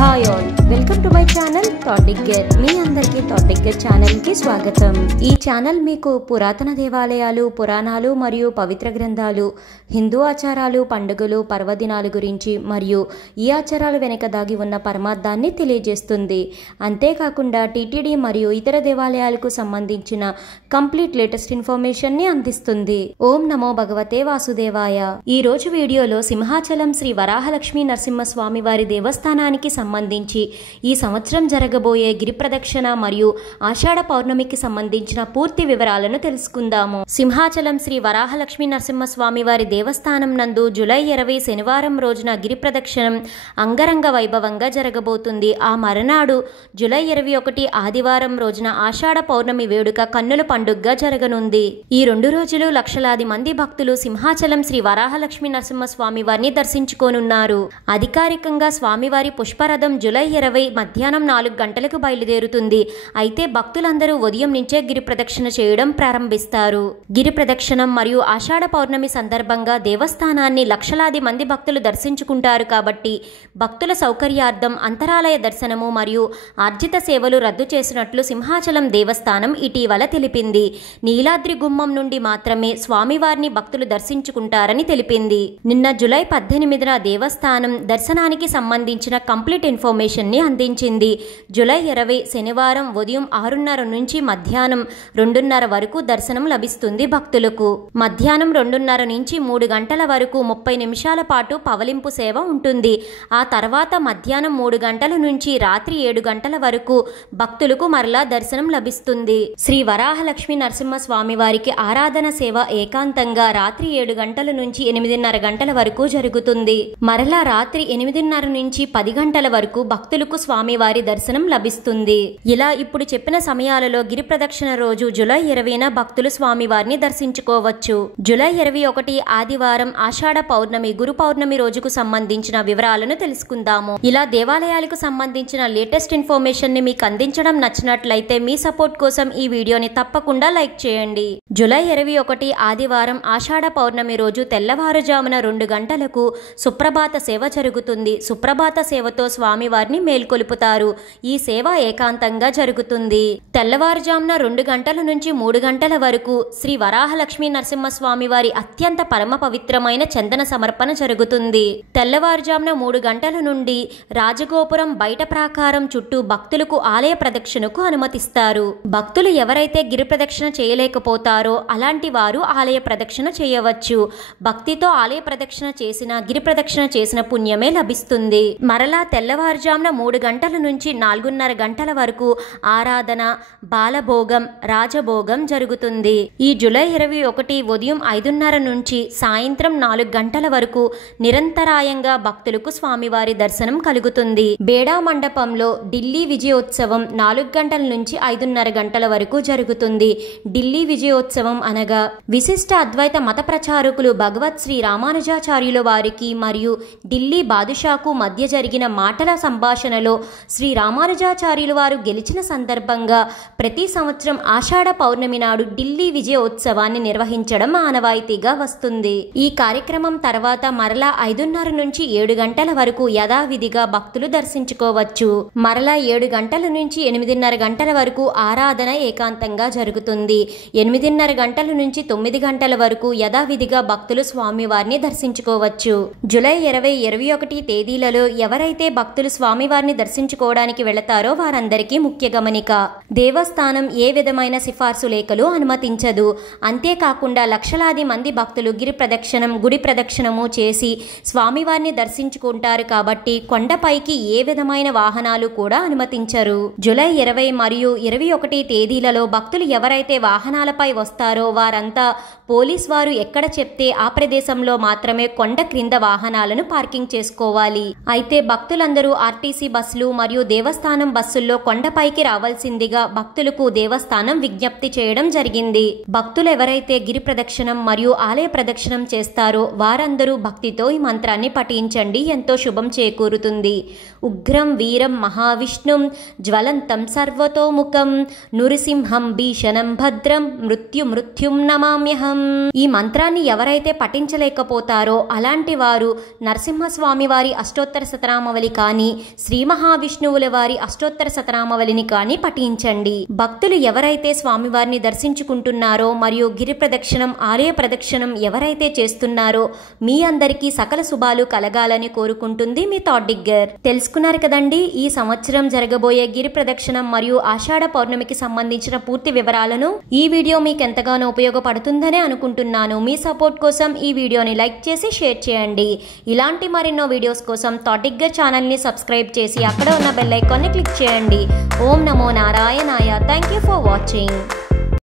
Hi all, welcome to my channel Thought Digger. మీ అందరికీ Thought digger ఛానల్కి స్వాగతం. ఈ ఛానల్ మీకు పురాతన దేవాలయాలు, పురాణాలు మరియు పవిత్ర గ్రంథాలు, హిందూ ఆచారాలు, పండుగలు, పర్వదినాలు గురించి మరియు ఈ ఆచారాల వెనుక దాగి ఉన్న పరమార్థాన్ని తెలియజేస్తుంది. అంతేకాకుండా టీటీడీ మరియు ఇతర దేవాలయాలకు సంబంధించిన కంప్లీట్ లేటెస్ట్ ఇన్ఫర్మేషన్ని అందిస్తుంది. ఓం నమో భగవతే వాసుదేవాయ. ఈ రోజు వీడియోలో సింహాచలం శ్రీ వరాహలక్ష్మీ నరసింహస్వామి వారి దేవస్థానానికి సంబంధించి ఈ సంవత్సరం జరగబోయే గిరి ప్రదక్షిణ మరియు ఆషాఢ పౌర్ణమికి సంబంధించిన పూర్తి వివరాలను తెలుసుకుందాము. సింహాచలం శ్రీ వరాహలక్ష్మీ నరసింహస్వామి వారి దేవస్థానం నందు జూలై 20 శనివారం రోజున గిరి ప్రదక్షిణం అంగరంగ వైభవంగా జరగబోతుంది. ఆ మరునాడు జూలై 21 ఆదివారం రోజున ఆషాఢ పౌర్ణమి వేడుక కన్నుల పండుగగా జరగనుంది. ఈ 2 రోజులు లక్షలాది మంది భక్తులు సింహాచలం శ్రీ వరాహలక్ష్మీ నరసింహస్వామి వారిని దర్శించుకోనున్నారు. అధికారికంగా స్వామివారి పుష్పరథం జూలై 20 మధ్యాహ్నం 4 గంటలకు బయలుదేరుతుంది. అయితే భక్తులందరూ ఉదయం నుంచే గిరి ప్రదక్షిణ చేయడం ప్రారంభిస్తారు. గిరి ప్రదక్షిణం మరియు ఆషాఢ పౌర్ణమి సందర్భంగా దేవస్థానాన్ని లక్షలాది మంది భక్తులు దర్శించుకుంటారు కాబట్టి భక్తుల సౌకర్యార్థం అంతరాలయ దర్శనము మరియు ఆర్జిత సేవలు రద్దు చేసినట్లు సింహాచలం దేవస్థానం ఇటీవల తెలిపింది. నీలాద్రి గుమ్మం నుండి మాత్రమే స్వామివారిని భక్తులు దర్శించుకుంటారని తెలిపింది. నిన్న జూలై 18న దేవస్థానం దర్శనానికి సంబంధించిన కంప్లీట్ ఇన్ఫర్మేషన్ ని అందించింది. జూలై 20 శనివారం ఉదయం 6:30 నుంచి మధ్యాహ్నం 2:30 వరకు దర్శనం లభిస్తుంది భక్తులకు. మధ్యాహ్నం 2:30 నుంచి 3 గంటల వరకు 30 నిమిషాల పాటు పవలింపు సేవ ఉంటుంది. ఆ తర్వాత మధ్యాహ్నం 3 గంటల నుంచి రాత్రి 7 గంటల వరకు భక్తులకు మరలా దర్శనం లభిస్తుంది. శ్రీ వరాహలక్ష్మీ నరసింహస్వామి వారికి ఆరాధన సేవ ఏకాంతంగా రాత్రి 7 గంటల నుంచి 8:30 గంటల వరకు జరుగుతుంది. మరలా రాత్రి 8:30 నుంచి 10 గంటల వరకు భక్తులకు స్వామివారి దర్శనం లభిస్తుంది. ఇలా ఇప్పుడు చెప్పిన సమయాలలో గిరి ప్రదక్షిణ రోజు జూలై 20న భక్తులు స్వామివారిని దర్శించుకోవచ్చు. జూలై 21 ఆదివారం ఆషాఢ పౌర్ణమి గురు పౌర్ణమి రోజుకు సంబంధించిన వివరాలను తెలుసుకుందాము. ఇలా దేవాలయాలకు సంబంధించిన లేటెస్ట్ ఇన్ఫర్మేషన్ ని మీకు అందించడం నచ్చినట్లయితే మీ సపోర్ట్ కోసం ఈ వీడియోని తప్పకుండా లైక్ చేయండి. జూలై 21 ఆదివారం ఆషాఢ పౌర్ణమి రోజు తెల్లవారుజామున 2 గంటలకు సుప్రభాత సేవ జరుగుతుంది. సుప్రభాత సేవతో స్వామివారిని మేల్కొలుపుతారు. ఈ సేవ ఏకాంతంగా జరుగుతుంది. తెల్లవారుజామున 2 గంటల నుంచి 3 గంటల వరకు శ్రీ వరాహలక్ష్మీ నరసింహస్వామి వారి అత్యంత పరమ పవిత్రమైన చందన సమర్పణ జరుగుతుంది. తెల్లవారుజామున 3 గంటల నుండి రాజగోపురం బయట ప్రాకారం చుట్టూ భక్తులకు ఆలయ ప్రదక్షిణకు అనుమతిస్తారు. భక్తులు ఎవరైతే గిరి ప్రదక్షిణ చేయలేకపోతారో అలాంటి వారు ఆలయ ప్రదక్షిణ చేయవచ్చు. భక్తితో ఆలయ ప్రదక్షిణ చేసిన గిరి ప్రదక్షిణ చేసిన పుణ్యమే లభిస్తుంది. మరలా తెల్లవారుజామున 3 గంటల నుంచి 4:30 గంటల వరకు ఆరాధన, బాలభోగం, రాజభోగం జరుగుతుంది. ఈ జూలై 21 ఉదయం 5:30 నుంచి సాయంత్రం 4 గంటల వరకు నిరంతరాయంగా భక్తులకు స్వామివారి దర్శనం కలుగుతుంది. బేడా మండపంలో ఢిల్లీ విజయోత్సవం 4 గంటల నుంచి 5:30 గంటల వరకు జరుగుతుంది. ఢిల్లీ విజయోత్సవం అనగా విశిష్ట అద్వైత మత ప్రచారకులు భగవత్ శ్రీ రామానుజాచార్యుల వారికి మరియు ఢిల్లీ బాదుషాకు మధ్య జరిగిన మాటల సంభాషణలో శ్రీ రామానుజాచార్యుల వారు గెలిచిన సందర్భంగా ప్రతి సంవత్సరం ఆషాఢ పౌర్ణమి నాడు ఢిల్లీ విజయోత్సవాన్ని నిర్వహించడం ఆనవాయితీగా వస్తుంది. ఈ కార్యక్రమం తర్వాత మరలా 5:30 నుంచి 7 గంటల వరకు యథావిధిగా భక్తులు దర్శించుకోవచ్చు. మరలా 7 గంటల నుంచి 8:30 గంటల వరకు ఆరాధన ఏకాంతంగా జరుగుతుంది. 8:30 గంటల నుంచి 9 గంటల వరకు యథావిధిగా భక్తులు స్వామివారిని దర్శించుకోవచ్చు. జూలై 20, 21 తేదీలలో ఎవరైతే భక్తులు స్వామివారిని దర్శించుకోవడానికి వెళతారో వారందరికీ ముఖ్య గమనిక: దేవస్థానం ఏ విధమైన సిఫార్సు లేఖలు అనుమతించదు. అంతేకాకుండా లక్షలాది మంది భక్తులు గిరి ప్రదక్షిణం, గుడి ప్రదక్షిణము చేసి స్వామివారిని దర్శించుకుంటారు కాబట్టి కొండపైకి ఏ విధమైన వాహనాలు కూడా అనుమతించరు. జూలై 20 మరియు 21 తేదీలలో భక్తులు ఎవరైతే వాహనాలపై వస్తారో వారంతా పోలీస్ వారు ఎక్కడ చెప్తే ఆ ప్రదేశంలో మాత్రమే కొండ క్రింద వాహనాలను పార్కింగ్ చేసుకోవాలి. అయితే భక్తులందరూ ఆర్టీసీ బస్సులు మరియు దేవస్థానం బస్సుల్లో కొండపైకి రావాల్సిందిగా భక్తులకు దేవస్థానం విజ్ఞప్తి చేయడం జరిగింది. భక్తులు ఎవరైతే గిరి ప్రదక్షిణం మరియు ఆలయ ప్రదక్షిణం చేస్తారో వారందరూ భక్తితో ఈ మంత్రాన్ని పఠించండి. ఎంతో శుభం చేకూరుతుంది. ఉగ్రం వీరం మహావిష్ణుం జ్వలంతం సర్వతోముఖం నృసింహం భీషణం భద్రం మృత్యుం నమామ్యహం. ఈ మంత్రాన్ని ఎవరైతే పఠించలేకపోతారో అలాంటి వారు నరసింహస్వామి వారి అష్టోత్తర శతనామావళి కానీ, శ్రీ మహావిష్ణువుల వారి అష్టోత్తర శతనామావళిని కానీ పఠించండి. భక్తులు ఎవరైతే స్వామివారిని దర్శించుకుంటున్నారో మరియు గిరి ప్రదక్షిణం, ఆలయ ప్రదక్షిణం ఎవరైతే చేస్తున్నారో మీ అందరికీ సకల శుభాలు కలగాలని కోరుకుంటుంది మీ థాట్ డిగ్గర్. తెలుసుకున్నారు కదండి ఈ సంవత్సరం జరగబోయే గిరి ప్రదక్షిణం మరియు ఆషాఢ పౌర్ణమికి సంబంధించిన పూర్తి వివరాలను. ఈ వీడియో మీకు ఎంతగానో ఉపయోగపడుతుందనే అనుకుంటున్నాను. మీ సపోర్ట్ కోసం ఈ వీడియోని లైక్ చేసి షేర్ చేయండి. ఇలాంటి మరెన్నో వీడియోస్ కోసం థాట్ డిగ్గర్ ఛానల్ని సబ్స్క్రైబ్ చేసి అక్కడ ఉన్న బెల్ ఐకాన్ని క్లిక్ చేయండి. ఓం నమో నారాయణాయ. Thank you for watching.